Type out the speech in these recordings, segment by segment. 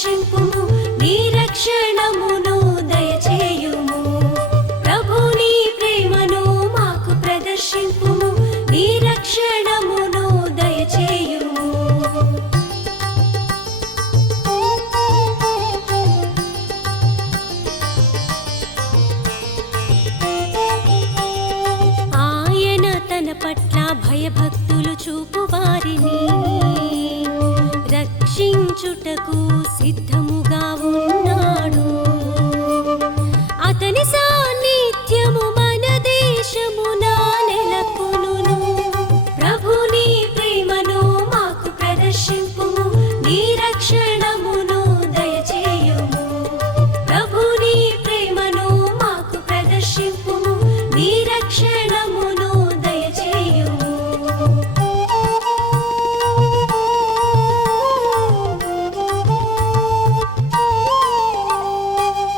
ప్రదర్శింపుము నీ రక్షణమును దయచేయుము ప్రభు నీ ప్రేమను మాకు ప్రదర్శింపుము నీ రక్షణమును దయచేయుము ఆయన తన పట్ల భయభక్తులు చూపు వారిని రక్షించుటకు సిద్ధముగా ఉన్నాడు అతని సాన్నిధ్యము మన దేశమున నెలకొనును ప్రభు నీ ప్రేమను మాకు ప్రదర్శింపుము నీ రక్షణమును దయచేయుము ప్రభు నీ ప్రేమను మాకు ప్రదర్శింపుము నీ రక్షణమును దయచేయుము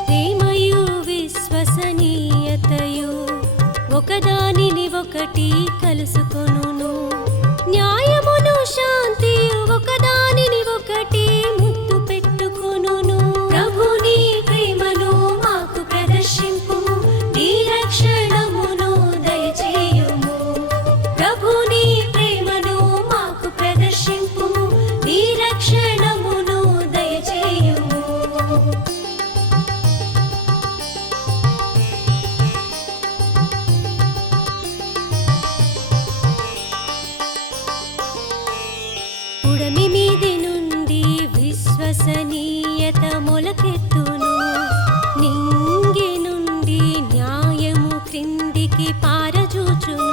ప్రేమయు విశ్వసనీయతయు ఒకదానిని ఒకటి కలుసుకొనును న్యాయమును శాంతియు ఒకదానిని ఒకటి ముద్దు పెట్టుకొనును ప్రభు నీ ప్రేమను మాకు ప్రదర్శింపుము నీ రక్షణమును దయచేయుము ప్రభు నీ ప్రేమను మాకు ప్రదర్శింపుము నీ రక్షణమును దయచేయుము ఉడమి మీది నుండి విశ్వసనీయత మొలకెత్తును నింగి నుండి న్యాయము క్రిందికి పారజూచును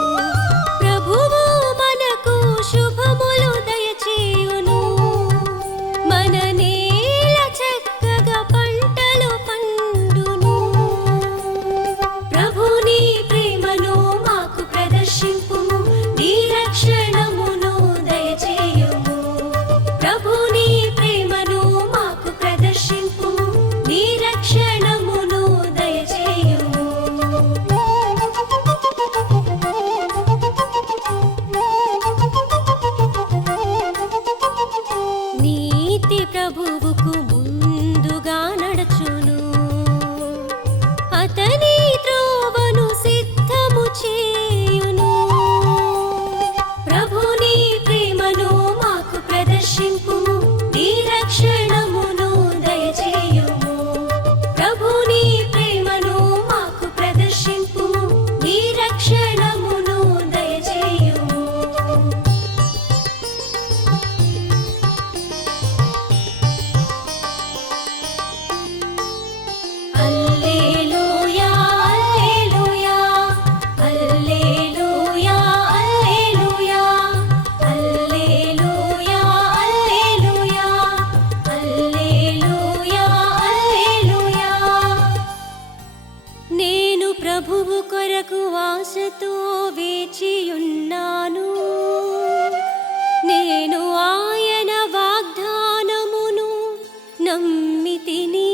ప్రభువు మనకు శుభములు దయచేయును మన నేల చక్కగా పంటలు పండును ప్రభు నీ ప్రేమను మాకు ప్రదర్శింపుము నీ రక్షణమును దయచేయుము ప్రభు నీ ప్రేమను మాకు ప్రదర్శింపుము నీ రక్షణమును దయచేయుము నీతి ప్రభువుకు ముందుగా నడచును అతని త్రోవను సిద్ధము చేయును ప్రభు నీ ప్రేమను మాకు ప్రదర్శింపుము నీ రక్షణమును దయచేయుము ప్రభు నీ ప్రేమను మాకు ప్రదర్శింపుము నీ రక్షణమును దయచేయుము హల్లెలూయా హల్లెలూయా హల్లెలూయా హల్లెలూయా హల్లెలూయా హల్లెలూయా హల్లెలూయా నేను ప్రభువు కొరకు ఆశతో వేచియున్నాను నేను ఆయన వాగ్దానమును నమ్మితిని